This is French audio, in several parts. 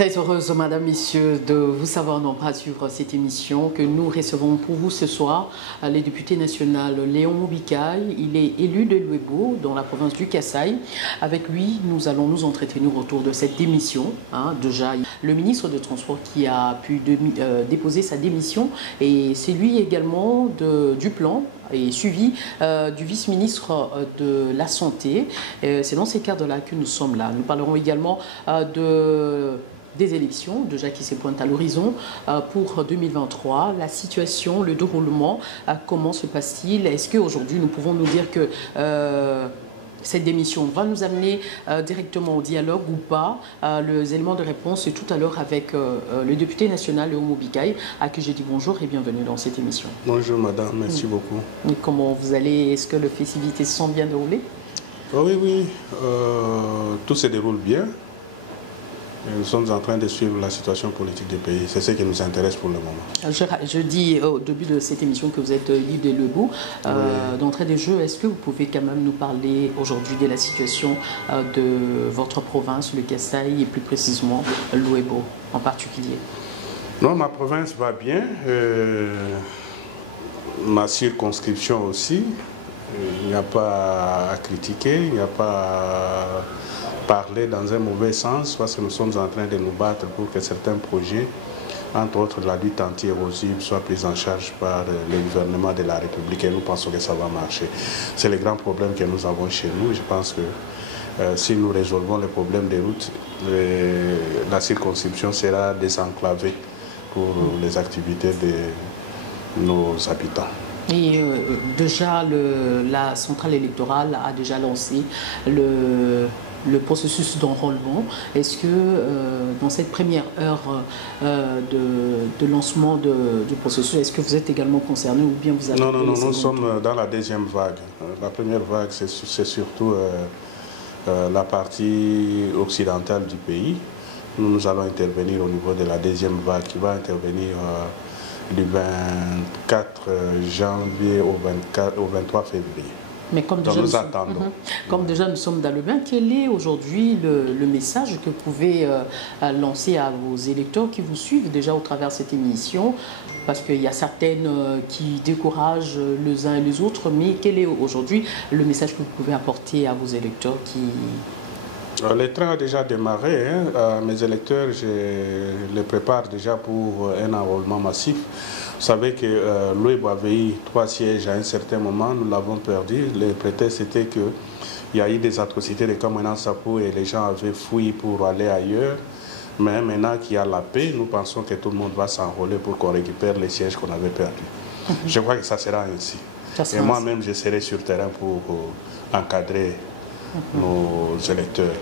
Très heureuse, Madame, Messieurs, de vous savoir non pas suivre cette émission que nous recevons pour vous ce soir. Le député national Léon Mobikaï, il est élu de Louébo dans la province du Kasaï. Avec lui, nous allons nous entretenir autour de cette démission. Déjà, le ministre de Transport qui a pu déposer sa démission et c'est lui également du plan et suivi du vice-ministre de la Santé. C'est dans ces cadres-là que nous sommes là. Nous parlerons également des élections, déjà qui se pointent à l'horizon pour 2023. La situation, le déroulement, comment se passe-t-il? Est-ce qu'aujourd'hui, nous pouvons nous dire que cette démission va nous amener directement au dialogue ou pas? Les éléments de réponse, c'est tout à l'heure avec le député national Léon Mobikaï, à qui j'ai dit bonjour et bienvenue dans cette émission. Bonjour madame, merci beaucoup. Et comment vous allez? Est-ce que les festivités se sont bien déroulées? Oui, tout se déroule bien. Nous sommes en train de suivre la situation politique du pays. C'est ce qui nous intéresse pour le moment. Je dis au début de cette émission que vous êtes libre de Louébo. Oui. D'entrée de jeu, est-ce que vous pouvez quand même nous parler aujourd'hui de la situation de votre province, le Kasaï, et plus précisément Louébo en particulier? Non, ma province va bien. Ma circonscription aussi. Il n'y a pas à critiquer, il n'y a pas à parler dans un mauvais sens, parce que nous sommes en train de nous battre pour que certains projets, entre autres la lutte anti-érosive, soient pris en charge par le gouvernement de la République et nous pensons que ça va marcher. C'est le grand problème que nous avons chez nous. Je pense que si nous résolvons les problèmes des routes, la circonscription sera désenclavée pour les activités de nos habitants. Et déjà, la centrale électorale a déjà lancé le processus d'enrôlement. Est-ce que dans cette première heure de lancement du processus, est-ce que vous êtes également concerné ou bien vous avez... Non, nous sommes dans la deuxième vague. La première vague, c'est surtout la partie occidentale du pays. Nous allons intervenir au niveau de la deuxième vague qui va intervenir du 24 janvier au 23 février. Mais comme déjà, nous attendons. Comme déjà nous sommes dans le bain, quel est aujourd'hui le message que vous pouvez lancer à vos électeurs qui vous suivent déjà au travers de cette émission? Parce qu'il y a certaines qui découragent les uns et les autres, mais quel est aujourd'hui le message que vous pouvez apporter à vos électeurs qui... Le train a déjà démarré. Mes électeurs, je les prépare déjà pour un enrôlement massif. Vous savez que Louébo avait eu 3 sièges à un certain moment, nous l'avons perdu. Le prétexte était qu'il y a eu des atrocités de Kamana Sapou et les gens avaient fui pour aller ailleurs. Mais maintenant qu'il y a la paix, nous pensons que tout le monde va s'enrôler pour qu'on récupère les sièges qu'on avait perdus. Je crois que ça sera ainsi. Et moi-même, je serai sur terrain pour encadrer nos électeurs.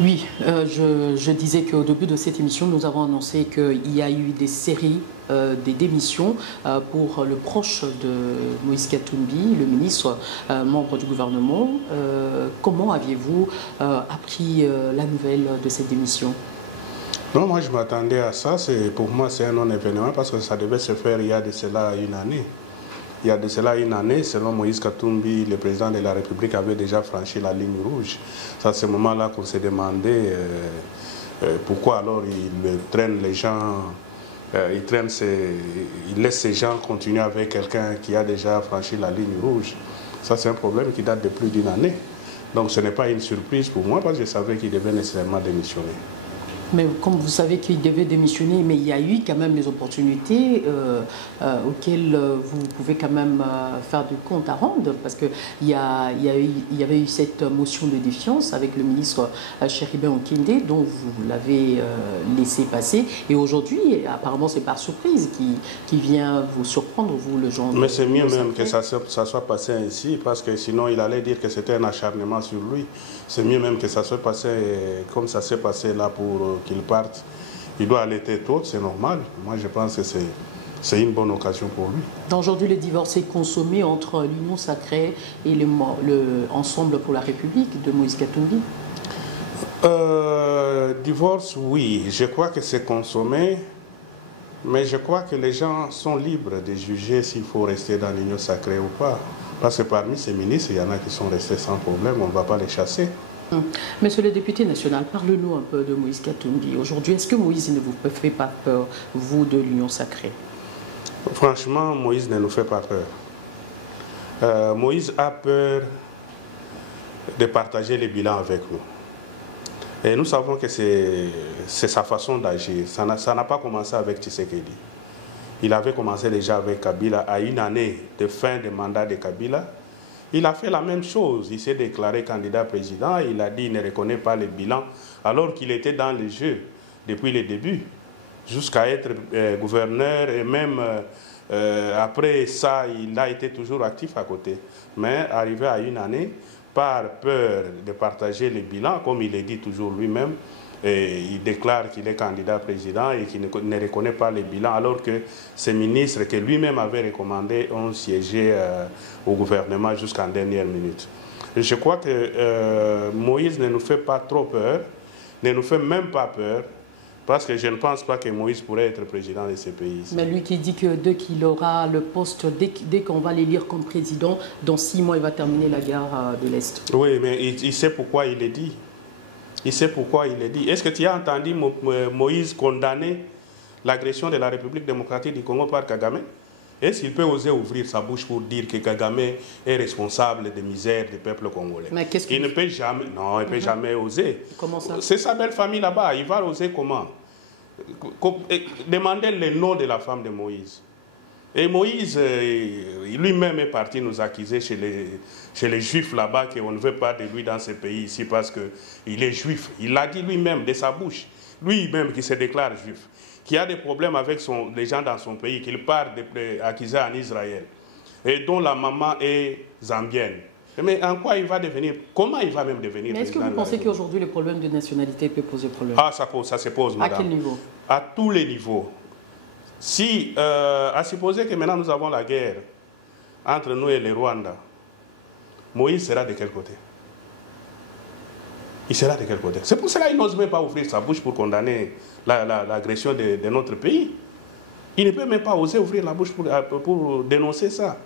Oui, je disais qu'au début de cette émission, nous avons annoncé qu'il y a eu des séries, des démissions pour le proche de Moïse Katumbi, le ministre membre du gouvernement. Comment aviez-vous appris la nouvelle de cette démission? Non, moi je m'attendais à ça. Pour moi, c'est un non-événement parce que ça devait se faire il y a de cela une année. Il y a de cela une année, selon Moïse Katumbi, le président de la République avait déjà franchi la ligne rouge. C'est à ce moment-là qu'on s'est demandé pourquoi alors il traîne les gens, il laisse ces gens continuer avec quelqu'un qui a déjà franchi la ligne rouge. Ça, c'est un problème qui date de plus d'une année. Donc ce n'est pas une surprise pour moi parce que je savais qu'il devait nécessairement démissionner. Mais comme vous savez qu'il devait démissionner, mais il y a eu quand même des opportunités auxquelles vous pouvez quand même faire du compte à rendre, parce qu'il y avait eu cette motion de défiance avec le ministre Chéribin Okinde, dont vous l'avez laissé passer. Et aujourd'hui, apparemment, c'est par surprise qui vient vous surprendre, vous, le genre... Mais c'est mieux même que ça soit passé ainsi, parce que sinon, il allait dire que c'était un acharnement sur lui. C'est mieux même que ça soit passé comme ça s'est passé là pour qu'il parte. Il doit allaiter tôt, c'est normal. Moi, je pense que c'est une bonne occasion pour lui. Aujourd'hui, le divorce est consommé entre l'Union sacrée et le Ensemble pour la République de Moïse Katumbi. Divorce, oui. Je crois que c'est consommé. Mais je crois que les gens sont libres de juger s'il faut rester dans l'Union sacrée ou pas. Parce que parmi ces ministres, il y en a qui sont restés sans problème, on ne va pas les chasser. Monsieur le député national, parle-nous un peu de Moïse Katumbi. Aujourd'hui, est-ce que Moïse ne vous fait pas peur, vous, de l'Union sacrée? Franchement, Moïse ne nous fait pas peur. Moïse a peur de partager les bilans avec nous. Et nous savons que c'est sa façon d'agir. Ça n'a pas commencé avec Tshisekedi. Il avait commencé déjà avec Kabila à une année de fin de mandat de Kabila. Il a fait la même chose. Il s'est déclaré candidat président. Il a dit qu'il ne reconnaît pas les bilans alors qu'il était dans le jeu depuis le début, jusqu'à être gouverneur et même après ça, il a été toujours actif à côté. Mais arrivé à une année, par peur de partager les bilans, comme il le dit toujours lui-même, il déclare qu'il est candidat président et qu'il ne reconnaît pas les bilans, alors que ces ministres que lui-même avait recommandés ont siégé au gouvernement jusqu'en dernière minute. Je crois que Moïse ne nous fait pas trop peur, ne nous fait même pas peur, parce que je ne pense pas que Moïse pourrait être président de ce pays. Mais lui qui dit que dès qu'il aura le poste, dès qu'on va l'élire comme président, dans 6 mois, il va terminer la guerre de l'Est. Oui, mais il sait pourquoi il le dit. Il sait pourquoi il le dit. Est-ce que tu as entendu Moïse condamner l'agression de la République démocratique du Congo par Kagame? Est-ce qu'il peut oser ouvrir sa bouche pour dire que Kagame est responsable des misères du peuple congolais? Mais qu'est-ce il ne peut jamais, non, il ne peut jamais oser. Comment ça? C'est sa belle famille là-bas. Il va oser comment? Demandez le nom de la femme de Moïse. Et Moïse, lui-même est parti nous accuser chez les Juifs là-bas qu'on ne veut pas de lui dans ce pays ici parce qu'il est juif. Il l'a dit lui-même de sa bouche. Lui-même qui se déclare juif, qui a des problèmes avec les gens dans son pays, qu'il part accuser en Israël, et dont la maman est zambienne. Mais en quoi il va devenir? Comment il va même devenir? Mais est-ce que vous pensez qu'aujourd'hui le problème de nationalité peut poser problème? Ah, ça se pose, madame. À quel niveau? À tous les niveaux. Si, à supposer que maintenant nous avons la guerre entre nous et les Rwandais, Moïse sera de quel côté? Il sera de quel côté? C'est pour cela qu'il n'ose même pas ouvrir sa bouche pour condamner l'agression de notre pays. Il ne peut même pas oser ouvrir la bouche pour dénoncer ça.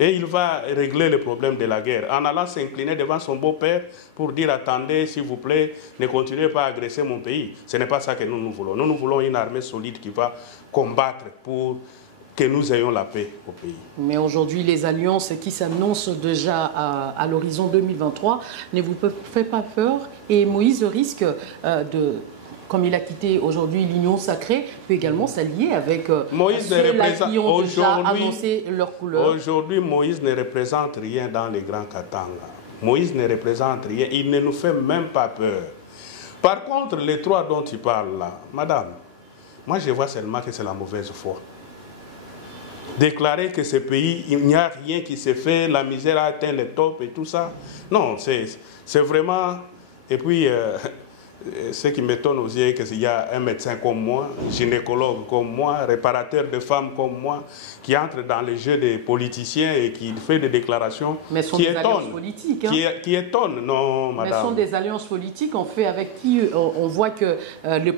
Et il va régler le problème de la guerre en allant s'incliner devant son beau-père pour dire « Attendez, s'il vous plaît, ne continuez pas à agresser mon pays ». Ce n'est pas ça que nous voulons. Nous voulons une armée solide qui va combattre pour que nous ayons la paix au pays. Mais aujourd'hui, les alliances qui s'annoncent déjà à l'horizon 2023 ne vous fait pas peur? Et Moïse risque comme il a quitté aujourd'hui l'Union sacrée, peut également s'allier avec ceux-là qui ont déjà annoncé leur couleur. Aujourd'hui, Moïse ne représente rien dans les grands Katanga. Moïse ne représente rien, il ne nous fait même pas peur. Par contre, les trois dont tu parles là, madame, moi je vois seulement que c'est la mauvaise foi. Déclarer que ce pays, il n'y a rien qui se fait, la misère a atteint le top et tout ça. Non, c'est vraiment... Et puis... ce qui m'étonne aussi, c'est qu'il y a un médecin comme moi, gynécologue comme moi, réparateur de femmes comme moi, qui entre dans les jeux des politiciens et qui fait des déclarations qui étonnent. Politiques, hein. Qui étonnent, non, madame. Mais ce sont des alliances politiques, on fait avec qui on voit que mes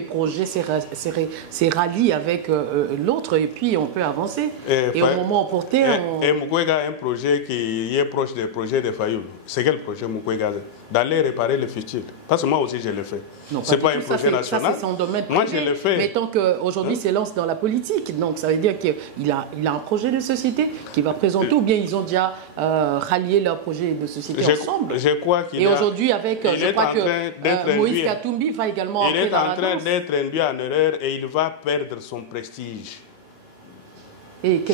projets se rallient avec l'autre et puis on peut avancer. Et au moment opportun, Et Mukwege a un projet qui est proche des projets de Fayoul. C'est quel projet Mukwege a? D'aller réparer le fistule. Parce que moi aussi je le fais. Ce n'est pas un projet national. Ça, c'est son domaine moi privé. je le fais. Mais tant qu'aujourd'hui il se lance dans la politique, donc ça veut dire qu'il a un projet de société qu'il va présenter, ou bien ils ont déjà rallié leur projet de société ensemble. Je crois qu'il Et aujourd'hui, avec, je crois que Moïse Katumbi va également entrer dans la danse. Il est en train d'être induit en erreur et il va perdre son prestige. Et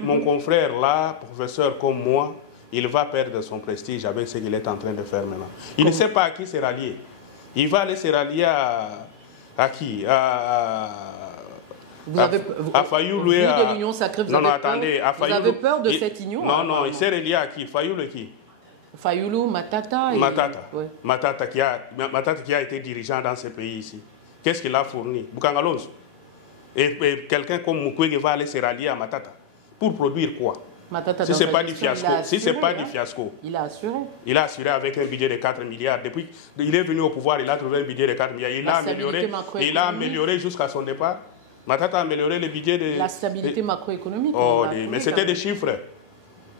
mon confrère là, professeur comme moi, il va perdre son prestige avec ce qu'il est en train de faire maintenant. Il ne sait pas à qui se rallier. Il va aller se rallier à qui? À Fayoulou et à... l'Union sacrée, vous avez peur de cette union? Non, il s'est relié à qui? Fayoulou et qui? Fayoulou, Matata et... Matata qui a été dirigeant dans ce pays ici. Qu'est-ce qu'il a fourni? Boukangalonzo. Et quelqu'un comme Mukwege va aller se rallier à Matata. Pour produire quoi? Matata, si ce n'est pas du fiasco, il a assuré. Il a assuré avec un budget de 4 milliards. Depuis qu'il est venu au pouvoir, il a trouvé un budget de 4 milliards. Il a amélioré jusqu'à son départ. Matata a amélioré le budget de... La stabilité macroéconomique. Oh, mais c'était des chiffres.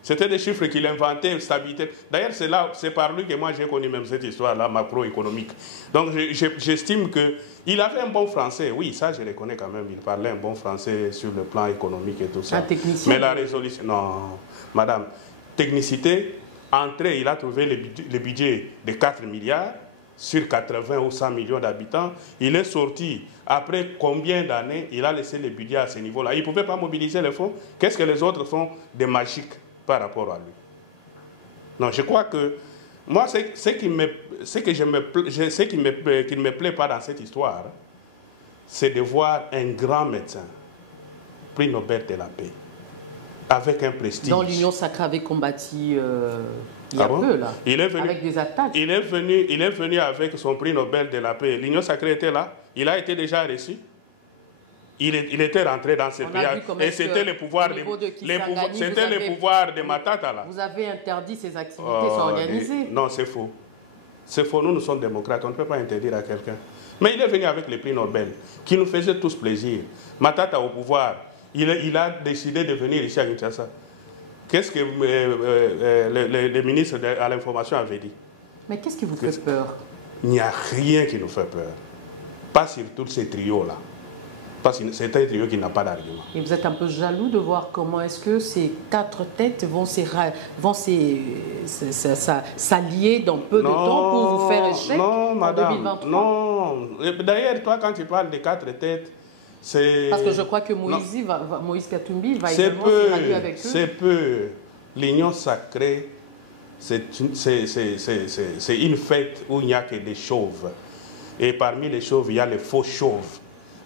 C'était des chiffres qu'il inventait, stabilité. D'ailleurs, c'est par lui que moi j'ai connu même cette histoire-là, macroéconomique. Donc j'estime qu'il avait un bon français. Oui, ça je le connais quand même. Il parlait un bon français sur le plan économique et tout ça. Un technicien. Mais la résolution, non, madame, technicité, entrée, il a trouvé le budget de 4 milliards sur 80 ou 100 millions d'habitants. Il est sorti, après combien d'années, il a laissé le budget à ce niveau-là. Il ne pouvait pas mobiliser les fonds. Qu'est-ce que les autres font de magique par rapport à lui? Non, je crois que moi, ce qui ne me plaît pas dans cette histoire, c'est de voir un grand médecin, prix Nobel de la paix, avec un prestige. Dans l'Union sacrée avait combattu il y a peu, là, avec des attaques. Il est venu avec son prix Nobel de la paix. L'Union sacrée était là, il a été déjà reçu. Il était rentré dans ce pays et c'était le pouvoir de Matata là. Vous avez interdit ces activités sans organiser. Non, c'est faux. C'est faux. Nous sommes démocrates. On ne peut pas interdire à quelqu'un. Mais il est venu avec le prix Nobel qui nous faisait tous plaisir. Matata au pouvoir. Il a décidé de venir ici à Kinshasa. Qu'est-ce que le ministre à l'information avait dit? Mais qu'est-ce qui vous fait peur? Il n'y a rien qui nous fait peur. Pas sur tous ces trios-là. Parce que c'est un trio qui n'a pas d'argument. Et vous êtes un peu jaloux de voir comment est-ce que ces 4 têtes vont s'allier dans peu de temps pour vous faire échec en madame, 2023? Non. D'ailleurs, toi, quand tu parles de 4 têtes, c'est... Parce que je crois que Moïse Katumbi va également se rallier avec eux. C'est peu. L'Union sacrée, c'est une fête où il n'y a que des chauves. Et parmi les chauves, il y a les faux chauves.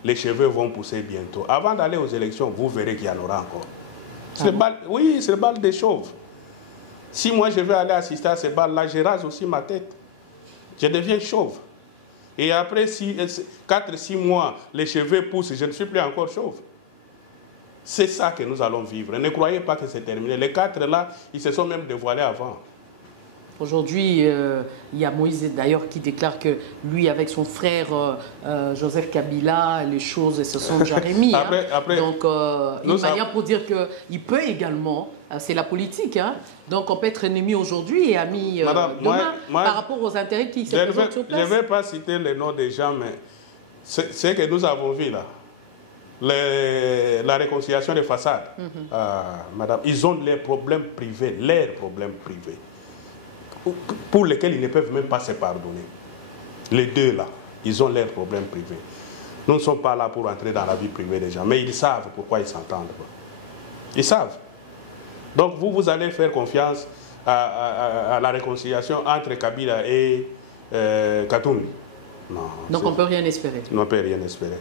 Les cheveux vont pousser bientôt. Avant d'aller aux élections, vous verrez qu'il y en aura encore. Oui, c'est le bal des chauves. Si moi je vais aller assister à ce bal-là, je rase aussi ma tête. Je deviens chauve. Et après 4-6 mois, les cheveux poussent, je ne suis plus encore chauve. C'est ça que nous allons vivre. Ne croyez pas que c'est terminé. Les 4 là, ils se sont même dévoilés avant. Aujourd'hui, il y a Moïse d'ailleurs qui déclare que lui, avec son frère Joseph Kabila, les choses se sont déjà remises. Donc, une manière pour dire qu'il peut également, c'est la politique, hein, donc on peut être ennemi aujourd'hui et ami demain par rapport aux intérêts qui se présentent sur place. Je ne vais pas citer les noms des gens, mais ce que nous avons vu là, la réconciliation des façades, madame, ils ont leurs problèmes privés, pour lesquels ils ne peuvent même pas se pardonner. Les deux là, ils ont leurs problèmes privés. Nous ne sommes pas là pour entrer dans la vie privée des gens, mais ils savent pourquoi ils s'entendent. Ils savent. Donc vous allez faire confiance à la réconciliation entre Kabila et Katumbi. Non. Donc on ne peut rien espérer. On ne peut rien espérer.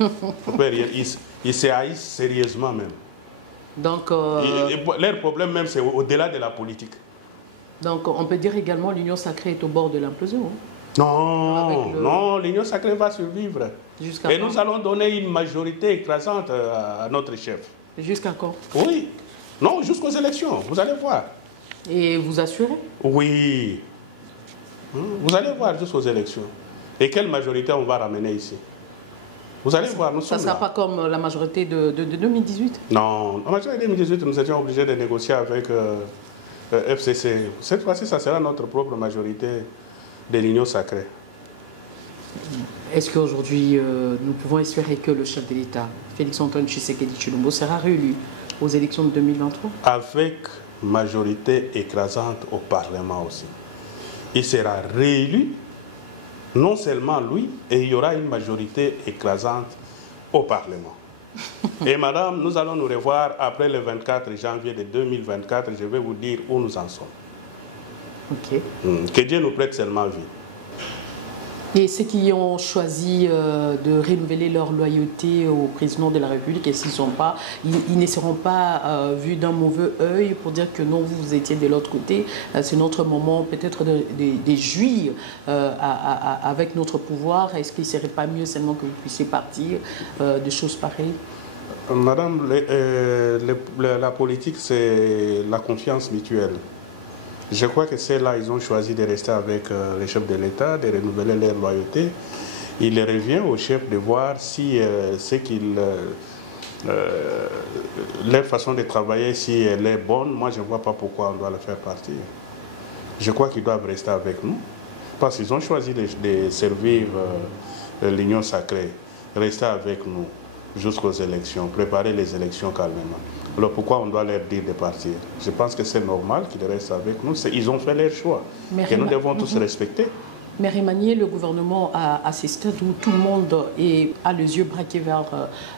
On peut rien. Ils se haïssent sérieusement même. Donc leur problème même c'est au-delà de la politique. Donc, on peut dire également l'Union sacrée est au bord de l'implosion. Hein? Non, l'Union sacrée va survivre. Et nous allons donner une majorité écrasante à notre chef. Jusqu'à quand? Oui. Non, jusqu'aux élections, vous allez voir. Et vous assurez? Oui. Vous allez voir jusqu'aux élections. Et quelle majorité on va ramener ici? Vous allez voir, nous sommes là. Ça ne sera pas comme la majorité de 2018? Non, la majorité de 2018, nous étions obligés de négocier avec... FCC. Cette fois-ci, ça sera notre propre majorité de l'Union sacrée. Est-ce qu'aujourd'hui, nous pouvons espérer que le chef de l'État, Félix-Antoine Tshisekedi Tshilombo, sera réélu aux élections de 2023? Avec majorité écrasante au Parlement aussi. Il sera réélu, non seulement lui, et il y aura une majorité écrasante au Parlement. Et madame, nous allons nous revoir après le 24 janvier de 2024. Je vais vous dire où nous en sommes. Ok. Que Dieu nous prête seulement vie. Et ceux qui ont choisi de renouveler leur loyauté au président de la République, et s'ils sont pas, ils ne seront pas vus d'un mauvais œil pour dire que non, vous étiez de l'autre côté. C'est notre moment peut-être de jouir avec notre pouvoir. Est-ce qu'il ne serait pas mieux seulement que vous puissiez partir de choses pareilles? Madame, la politique, c'est la confiance mutuelle. Je crois que c'est là ils ont choisi de rester avec le chef de l'État, de renouveler leur loyauté. Il revient au chef de voir si ce qu'il leur façon de travailler, si elle est bonne, moi je ne vois pas pourquoi on doit le faire partir. Je crois qu'ils doivent rester avec nous, parce qu'ils ont choisi de servir l'Union sacrée, rester avec nous jusqu'aux élections, préparer les élections calmement. Alors pourquoi on doit leur dire de partir? Je pense que c'est normal qu'ils restent avec nous. Ils ont fait leur choix, que nous devons tous respecter. Mais Remanié, le gouvernement à ces stades où tout le monde a les yeux braqués vers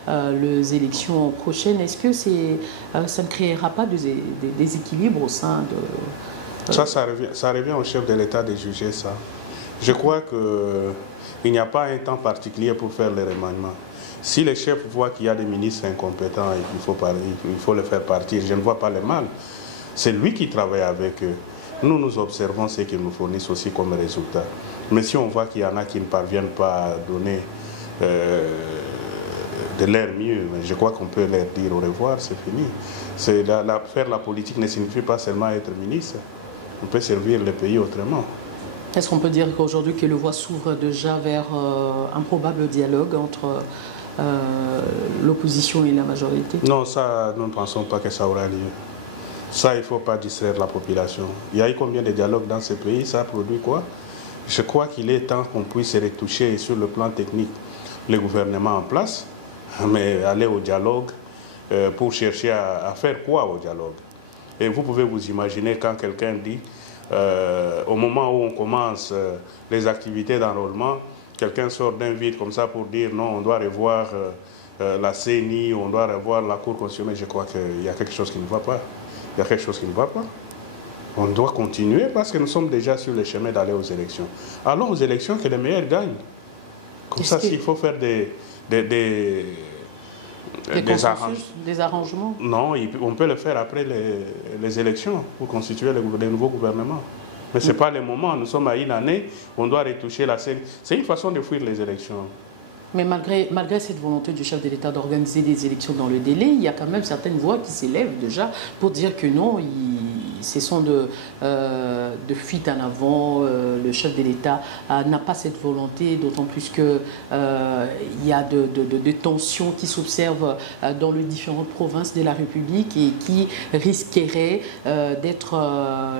les élections prochaines, est-ce que ça ne créera pas des déséquilibres au sein de... Ça revient au chef de l'État de juger ça. Je crois qu'il n'y a pas un temps particulier pour faire le remaniement. Si les chefs voient qu'il y a des ministres incompétents et qu'il faut les faire partir, je ne vois pas le mal. C'est lui qui travaille avec eux. Nous observons ce qu'ils nous fournissent aussi comme résultat. Mais si on voit qu'il y en a qui ne parviennent pas à donner de leur mieux, je crois qu'on peut leur dire au revoir, c'est fini. Faire la politique ne signifie pas seulement être ministre. On peut servir le pays autrement. Est-ce qu'on peut dire qu'aujourd'hui que le voie s'ouvre déjà vers un probable dialogue entre l'opposition et la majorité? Non, ça, nous ne pensons pas que ça aura lieu. Ça, il ne faut pas distraire la population. Il y a eu combien de dialogues dans ce pays? Ça produit quoi? Je crois qu'il est temps qu'on puisse retoucher sur le plan technique le gouvernement en place, mais aller au dialogue pour chercher à faire quoi au dialogue? Et vous pouvez vous imaginer quand quelqu'un dit, au moment où on commence les activités d'enrôlement, quelqu'un sort d'un vide comme ça pour dire non, on doit revoir la CENI, on doit revoir la Cour constitutionnelle. Je crois qu'il y a quelque chose qui ne va pas. Il y a quelque chose qui ne va pas. On doit continuer parce que nous sommes déjà sur le chemin d'aller aux élections. Allons aux élections, que les meilleurs gagnent. Comme ça, s'il faut faire des arrangements? Non, on peut le faire après les élections pour constituer les nouveaux gouvernements. Mais ce n'est pas le moment. Nous sommes à une année, on doit retoucher la scène. C'est une façon de fuir les élections. Mais malgré cette volonté du chef de l'État d'organiser des élections dans le délai, il y a quand même certaines voix qui s'élèvent déjà pour dire que non, ce sont de fuite en avant. Le chef de l'État n'a pas cette volonté, d'autant plus qu'il y a de tensions qui s'observent dans les différentes provinces de la République et qui risqueraient d'être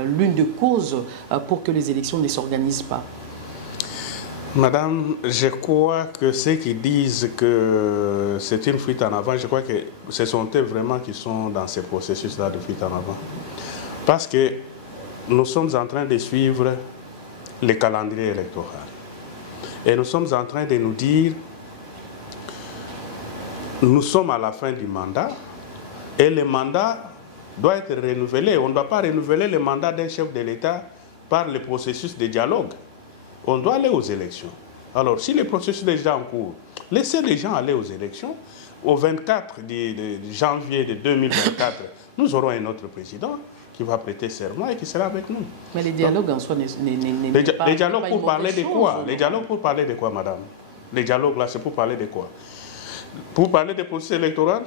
l'une des causes pour que les élections ne s'organisent pas. Madame, je crois que ceux qui disent que c'est une fuite en avant, je crois que ce sont eux vraiment qui sont dans ce processus-là de fuite en avant. Parce que nous sommes en train de suivre le calendrier électoral. Et nous sommes en train de nous dire, nous sommes à la fin du mandat et le mandat doit être renouvelé. On ne doit pas renouveler le mandat d'un chef de l'État par le processus de dialogue. On doit aller aux élections. Alors, si le processus est déjà en cours, laissez les gens aller aux élections. Au 24 janvier de 2024, nous aurons un autre président qui va prêter serment et qui sera avec nous. Mais les dialogues en soi n'est pas... Les dialogues pour parler de quoi? Les dialogues pour parler de quoi, madame? Les dialogues là, c'est pour parler de quoi? Pour parler des processus électoraux?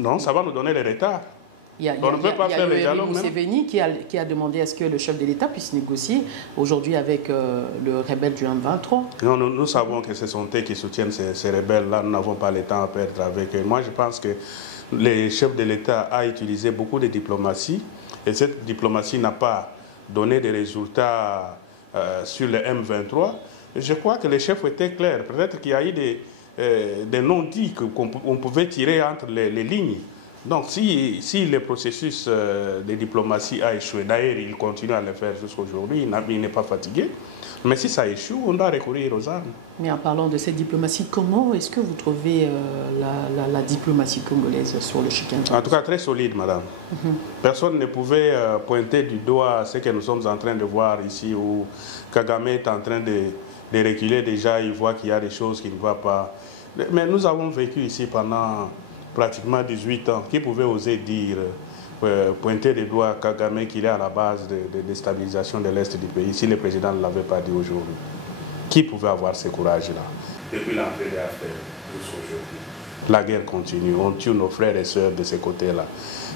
Non, ça va nous donner des retards. On ne peut pas faire les dialogues. Museveni qui a demandé à ce que le chef de l'État puisse négocier aujourd'hui avec le rebelle du M23. Non, nous savons que ce sont eux qui soutiennent ces rebelles-là. Nous n'avons pas le temps à perdre avec eux. Moi, je pense que le chef de l'État a utilisé beaucoup de diplomatie et cette diplomatie n'a pas donné de résultats sur le M23. Je crois que les chefs étaient clairs. Peut-être qu'il y a eu des non-dits qu'on pouvait tirer entre les lignes. Donc, si le processus de diplomatie a échoué, d'ailleurs, il continue à le faire jusqu'à aujourd'hui, il n'est pas fatigué, mais si ça échoue, on doit recourir aux armes. Mais en parlant de cette diplomatie, comment est-ce que vous trouvez la diplomatie congolaise sur le chicken? En tout cas, très solide, madame. Personne ne pouvait pointer du doigt ce que nous sommes en train de voir ici, où Kagame est en train de reculer déjà, il voit qu'il y a des choses qui ne vont pas. Mais nous avons vécu ici pendant pratiquement 18 ans. Qui pouvait oser dire, pointer des doigts à Kagame qu'il est à la base de déstabilisation de l'Est du pays, si le président ne l'avait pas dit aujourd'hui? Qui pouvait avoir ce courage-là? Depuis l'entrée des affaires jusqu'aujourd'hui, la guerre continue, on tue nos frères et sœurs de ce côté-là.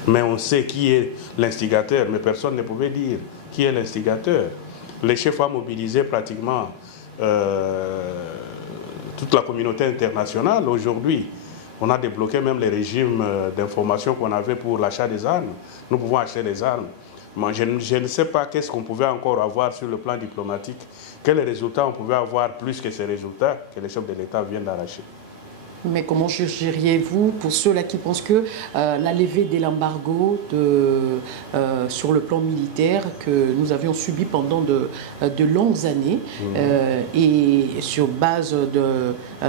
Mais on sait qui est l'instigateur, mais personne ne pouvait dire qui est l'instigateur. Les chefs ont mobilisé pratiquement toute la communauté internationale aujourd'hui. On a débloqué même les régimes d'information qu'on avait pour l'achat des armes. Nous pouvons acheter des armes. Moi, je ne sais pas qu'est-ce qu'on pouvait encore avoir sur le plan diplomatique, quels résultats on pouvait avoir plus que ces résultats que les chefs de l'État viennent d'arracher. Mais comment jugeriez-vous, pour ceux-là qui pensent que la levée de l'embargo sur le plan militaire que nous avions subi pendant de longues années et sur base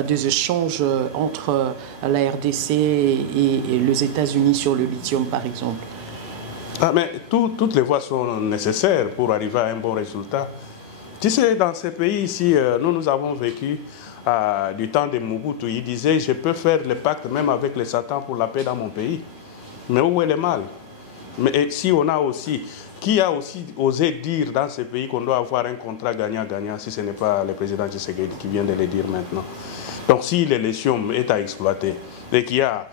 des échanges entre la RDC et les États-Unis sur le lithium, par exemple? Ah, mais toutes les voies sont nécessaires pour arriver à un bon résultat. Tu sais, dans ces pays ici, nous avons vécu du temps de Mobutu. Il disait, je peux faire le pacte même avec les Satans pour la paix dans mon pays. Mais où est le mal? Mais si on a aussi, qui a aussi osé dire dans ces pays qu'on doit avoir un contrat gagnant-gagnant, si ce n'est pas le président Tshisekedi qui vient de le dire maintenant. Donc si l'élection est à exploiter et qu'il y a,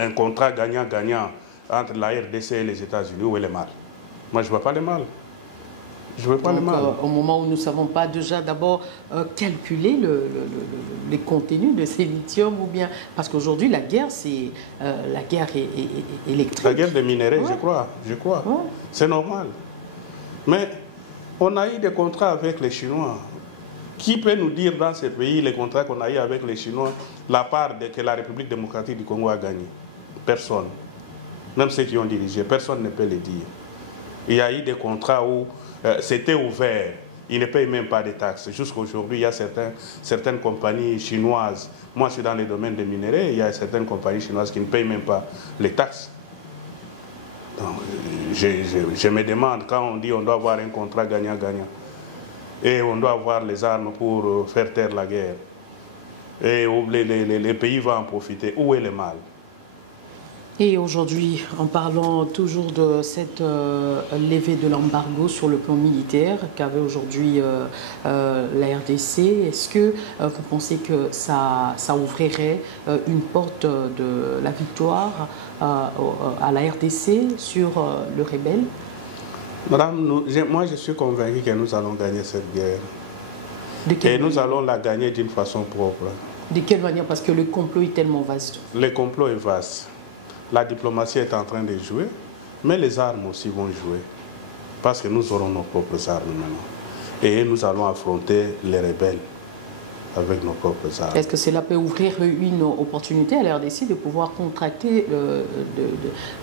un contrat gagnant-gagnant entre la RDC et les États-Unis, où est le mal? Moi, je ne vois pas le mal. Je veux pas. Donc, le mal. Au moment où nous ne savons pas déjà d'abord calculer les contenus de ces lithiums, ou bien parce qu'aujourd'hui la guerre c'est la guerre électrique. La guerre des minéraux, ouais. je crois. Ouais. C'est normal. Mais on a eu des contrats avec les Chinois. Qui peut nous dire dans ces pays les contrats qu'on a eu avec les Chinois, la part que la République démocratique du Congo a gagné? Personne. Même ceux qui ont dirigé, personne ne peut le dire. Il y a eu des contrats où c'était ouvert, ils ne payent même pas de taxes. Jusqu'à aujourd'hui, il y a certaines compagnies chinoises, moi je suis dans le domaine des minéraux, il y a certaines compagnies chinoises qui ne payent même pas les taxes. Donc, je me demande, quand on dit qu'on doit avoir un contrat gagnant-gagnant, et on doit avoir les armes pour faire taire la guerre, et les pays vont en profiter, où est le mal? Et aujourd'hui, en parlant toujours de cette levée de l'embargo sur le plan militaire qu'avait aujourd'hui la RDC, est-ce que vous pensez que ça ouvrirait une porte de la victoire à la RDC sur le rebelle? Madame, moi je suis convaincu que nous allons gagner cette guerre. Et nous allons la gagner d'une façon propre. De quelle manière? Parce que le complot est tellement vaste. Le complot est vaste. La diplomatie est en train de jouer, mais les armes aussi vont jouer. Parce que nous aurons nos propres armes maintenant. Et nous allons affronter les rebelles avec nos propres armes. Est-ce que cela peut ouvrir une opportunité à la RDC de pouvoir contracter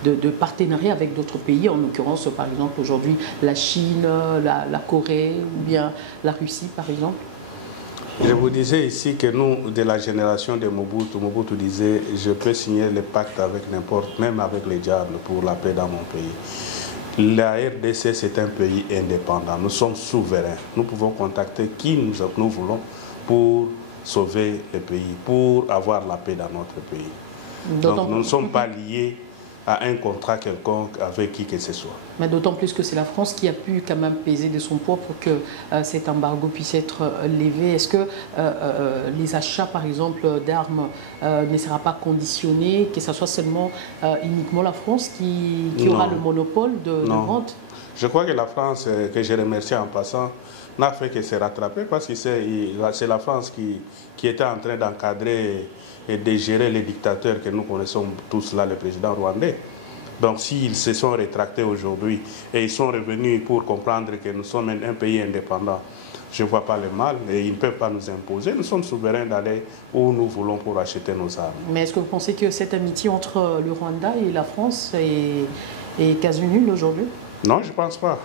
de partenariats avec d'autres pays, en l'occurrence par exemple aujourd'hui la Chine, la Corée ou bien la Russie par exemple? Je vous disais ici que nous, de la génération de Mobutu, Mobutu disait « Je peux signer le pacte avec n'importe, même avec les diables, pour la paix dans mon pays ». La RDC, c'est un pays indépendant. Nous sommes souverains. Nous pouvons contacter qui nous voulons pour sauver le pays, pour avoir la paix dans notre pays. Donc nous ne sommes pas liés à un contrat quelconque avec qui que ce soit. Mais d'autant plus que c'est la France qui a pu quand même peser de son poids pour que cet embargo puisse être levé. Est-ce que les achats, par exemple, d'armes ne sera pas conditionné, que ce soit seulement uniquement la France qui aura le monopole de vente? Je crois que la France, que je remercie en passant, n'a fait que se rattraper parce que c'est la France qui était en train d'encadrer et de gérer les dictateurs que nous connaissons tous là, le président rwandais. Donc s'ils se sont rétractés aujourd'hui et ils sont revenus pour comprendre que nous sommes un pays indépendant, je ne vois pas le mal et ils ne peuvent pas nous imposer. Nous sommes souverains d'aller où nous voulons pour acheter nos armes. Mais est-ce que vous pensez que cette amitié entre le Rwanda et la France est quasi nulle aujourd'hui? Non, je ne pense pas.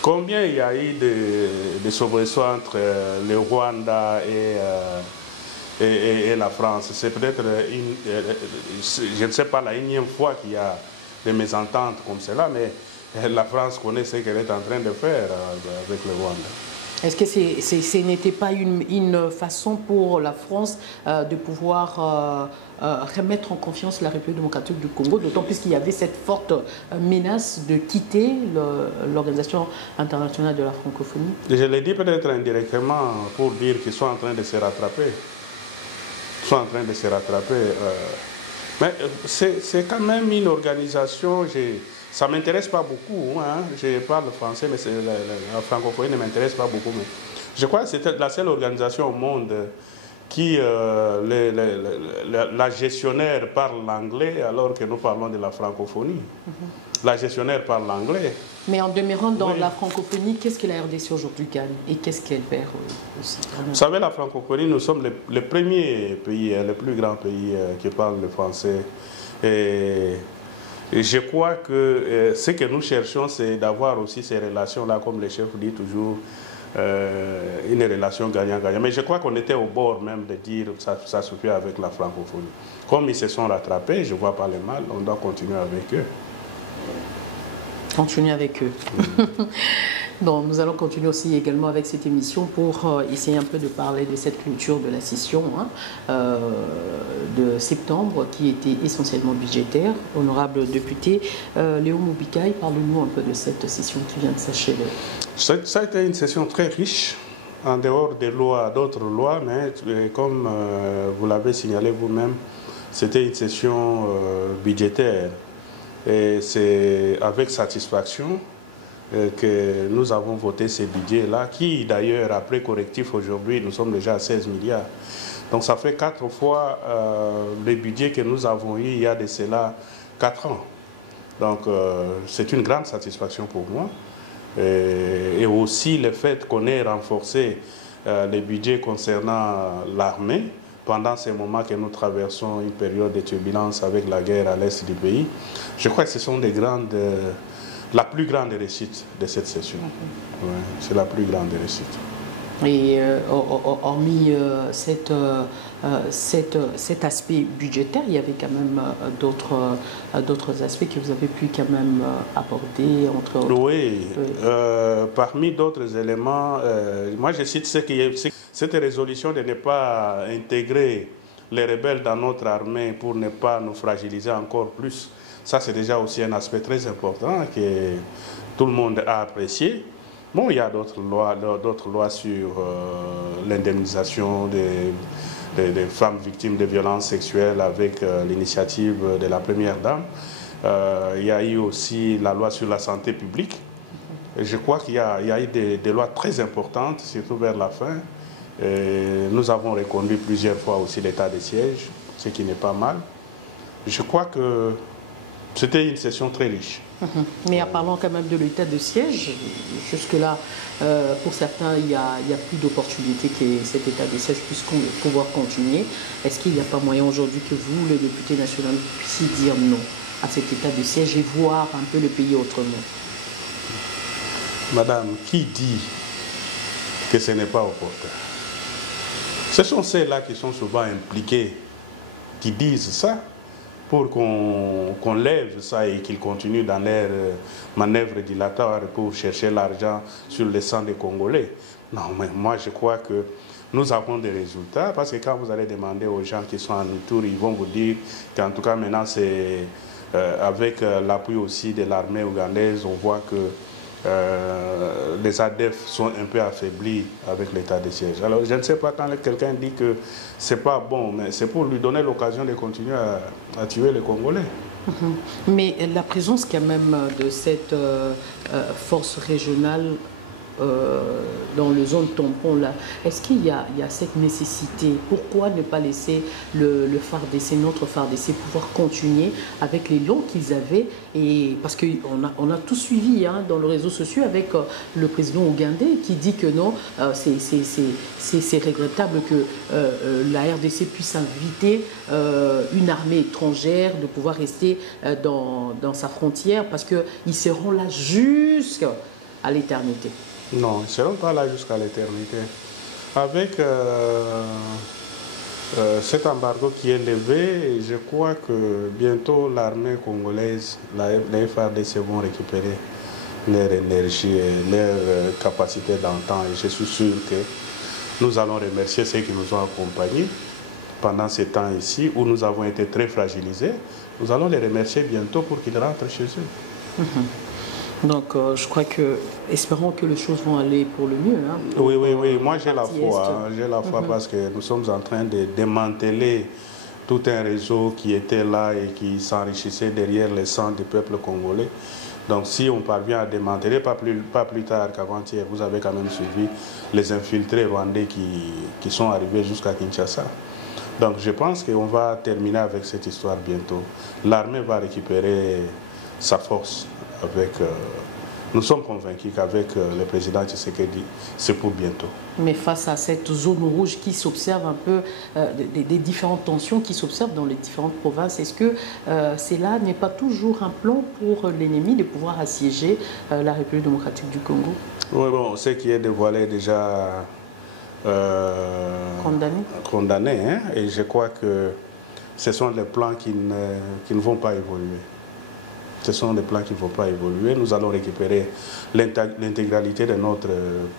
Combien il y a eu de soubresauts entre le Rwanda et la France? C'est peut-être, je ne sais pas, la énième fois qu'il y a des mésententes comme cela, mais la France connaît ce qu'elle est en train de faire avec le Rwanda. Est-ce que ce n'était pas une façon pour la France de pouvoir remettre en confiance la République démocratique du Congo, d'autant plus qu'il y avait cette forte menace de quitter l'Organisation internationale de la francophonie? Je l'ai dit peut-être indirectement pour dire qu'ils sont en train de se rattraper. Ils sont en train de se rattraper. Mais c'est quand même une organisation... Ça ne m'intéresse pas beaucoup, hein. Je parle français, mais la francophonie ne m'intéresse pas beaucoup. Mais je crois que c'est la seule organisation au monde qui, la gestionnaire parle l'anglais alors que nous parlons de la francophonie. La gestionnaire parle l'anglais. Mais en demeurant dans la francophonie, qu'est-ce que la RDC aujourd'hui gagne et qu'est-ce qu'elle perd aussi? Vous savez, la francophonie, nous sommes les premiers pays, les plus grands pays qui parlent le français. Et je crois que ce que nous cherchons, c'est d'avoir aussi ces relations-là, comme les chefs disent toujours, une relation gagnant-gagnant. Mais je crois qu'on était au bord même de dire que ça suffit avec la francophonie. Comme ils se sont rattrapés, je ne vois pas le mal, on doit continuer avec eux. Continuer avec eux. Bon, nous allons continuer aussi également avec cette émission pour essayer un peu de parler de cette culture de la session de septembre qui était essentiellement budgétaire. Honorable député Léon Moubikaï, parle-nous un peu de cette session qui vient de s'achever. Ça a été une session très riche, en dehors des lois, d'autres lois, mais comme vous l'avez signalé vous-même, c'était une session budgétaire. Et c'est avec satisfaction que nous avons voté ces budgets-là, qui d'ailleurs, après correctif aujourd'hui, nous sommes déjà à 16 milliards. Donc ça fait 4 fois le budget que nous avons eu il y a de cela 4 ans. Donc c'est une grande satisfaction pour moi. Et aussi le fait qu'on ait renforcé les budgets concernant l'armée, pendant ces moments que nous traversons une période de turbulence avec la guerre à l'est du pays. Je crois que ce sont la plus grande réussite de cette session. Ouais, c'est la plus grande réussite. Et hormis cet aspect budgétaire, il y avait quand même d'autres aspects que vous avez pu quand même aborder, entre autres. Oui, parmi d'autres éléments, moi je cite cette résolution de ne pas intégrer les rebelles dans notre armée pour ne pas nous fragiliser encore plus. Ça c'est déjà aussi un aspect très important que tout le monde a apprécié. Bon, il y a d'autres lois sur l'indemnisation des femmes victimes de violences sexuelles avec l'initiative de la Première Dame. Il y a eu aussi la loi sur la santé publique. Et je crois qu'il y a eu des lois très importantes, surtout vers la fin. Et nous avons reconduit plusieurs fois aussi l'état de siège, ce qui n'est pas mal. Je crois que c'était une session très riche. Mais en parlant quand même de l'état de siège, jusque-là, pour certains, il n'y a plus d'opportunité que cet état de siège puisse pouvoir continuer. Est-ce qu'il n'y a pas moyen aujourd'hui que vous, le député national, puissiez dire non à cet état de siège et voir un peu le pays autrement? Madame, qui dit que ce n'est pas opportun? Ce sont ceux-là qui sont souvent impliqués, qui disent ça, pour qu'on lève ça et qu'ils continuent dans leur manœuvre dilatoire pour chercher l'argent sur le sang des Congolais. Non, mais moi je crois que nous avons des résultats, parce que quand vous allez demander aux gens qui sont en tour, ils vont vous dire qu'en tout cas maintenant c'est avec l'appui aussi de l'armée ougandaise, on voit que les ADF sont un peu affaiblis avec l'état de siège. Alors je ne sais pas, quand quelqu'un dit que c'est pas bon, mais c'est pour lui donner l'occasion de continuer à tuer les Congolais. Mais la présence quand même de cette force régionale dans le zone tampon là, est-ce qu'il y a cette nécessité? Pourquoi ne pas laisser le FARDC, notre FARDC, pouvoir continuer avec les lots qu'ils avaient? Et parce qu'on a tout suivi dans les réseaux sociaux avec le président ougandais qui dit que non, c'est regrettable que la RDC puisse inviter une armée étrangère de pouvoir rester dans sa frontière parce qu'ils seront là jusqu'à l'éternité. Non, ils ne seront pas là jusqu'à l'éternité. Avec cet embargo qui est levé, je crois que bientôt l'armée congolaise, les FARDC vont récupérer leur énergie et leur capacité d'antan. Et je suis sûr que nous allons remercier ceux qui nous ont accompagnés pendant ces temps ici, où nous avons été très fragilisés. Nous allons les remercier bientôt pour qu'ils rentrent chez eux. Donc, je crois que, espérons que les choses vont aller pour le mieux. Oui, moi j'ai la foi. J'ai la foi parce que nous sommes en train de démanteler tout un réseau qui était là et qui s'enrichissait derrière les sangs du peuple congolais. Donc si on parvient à démanteler, pas plus tard qu'avant-hier, vous avez quand même suivi les infiltrés rwandais qui sont arrivés jusqu'à Kinshasa. Donc je pense qu'on va terminer avec cette histoire bientôt. L'armée va récupérer sa force avec... nous sommes convaincus qu'avec le président Tshisekedi, c'est pour bientôt. Mais face à cette zone rouge qui s'observe un peu, des différentes tensions qui s'observent dans les différentes provinces, est-ce que cela n'est pas toujours un plan pour l'ennemi de pouvoir assiéger la République démocratique du Congo? Oui, bon, ce qui est dévoilé est déjà condamné, hein, et je crois que ce sont des plans qui ne vont pas évoluer. Ce sont des plans qui ne vont pas évoluer. Nous allons récupérer l'intégralité de notre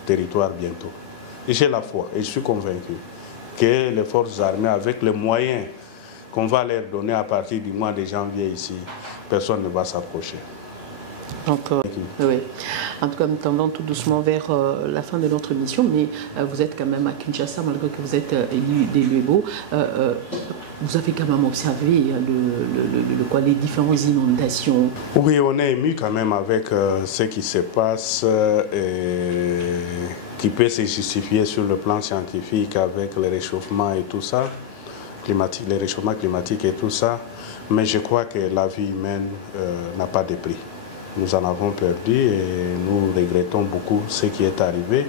territoire bientôt. Et j'ai la foi et je suis convaincu que les forces armées, avec les moyens qu'on va leur donner à partir du mois de janvier ici, personne ne va s'approcher. Donc, oui. En tout cas, nous tendons tout doucement vers la fin de notre mission, mais vous êtes quand même à Kinshasa, malgré que vous êtes élu des Luebo. Vous avez quand même observé les différentes inondations. Oui, on est ému quand même avec ce qui se passe et qui peut se justifier sur le plan scientifique avec le réchauffement et tout ça, les réchauffements climatiques et tout ça. Mais je crois que la vie humaine n'a pas de prix. Nous en avons perdu et nous regrettons beaucoup ce qui est arrivé.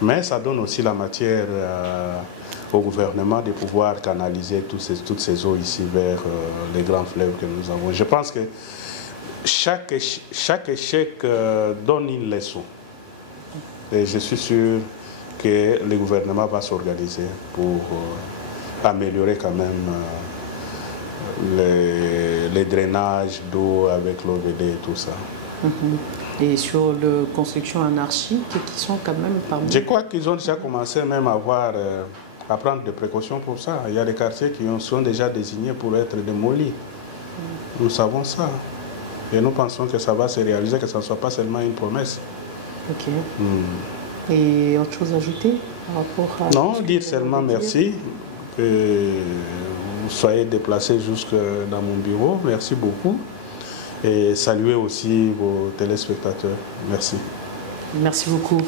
Mais ça donne aussi la matière au gouvernement de pouvoir canaliser toutes ces eaux ici vers les grands fleuves que nous avons. Je pense que chaque échec donne une leçon. Et je suis sûr que le gouvernement va s'organiser pour améliorer quand même les drainages d'eau avec l'OVD et tout ça. Et sur les constructions anarchiques qui sont quand même parmi... Je crois qu'ils ont déjà commencé même à prendre des précautions pour ça. Il y a des quartiers qui sont déjà désignés pour être démolis. Nous savons ça. Et nous pensons que ça va se réaliser, que ça ne soit pas seulement une promesse. Ok. Et autre chose à ajouter par rapport à... Non, dire seulement merci. Que vous soyez déplacés jusque dans mon bureau. Merci beaucoup. Et saluer aussi vos téléspectateurs. Merci. Merci beaucoup.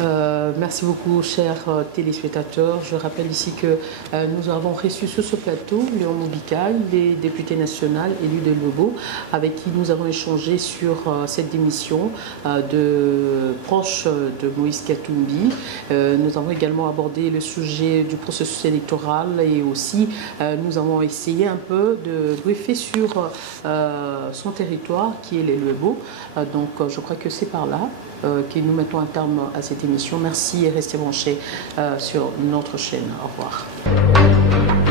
Merci beaucoup, chers téléspectateurs. Je rappelle ici que nous avons reçu sur ce plateau Léon Moubikai, les députés national élu de Luebo, avec qui nous avons échangé sur cette démission de proche de Moïse Katumbi. Nous avons également abordé le sujet du processus électoral et aussi nous avons essayé un peu de briefer sur son territoire qui est les Luebo. Donc je crois que c'est par là que nous mettons un terme à cette émission. Merci et restez branchés sur notre chaîne. Au revoir.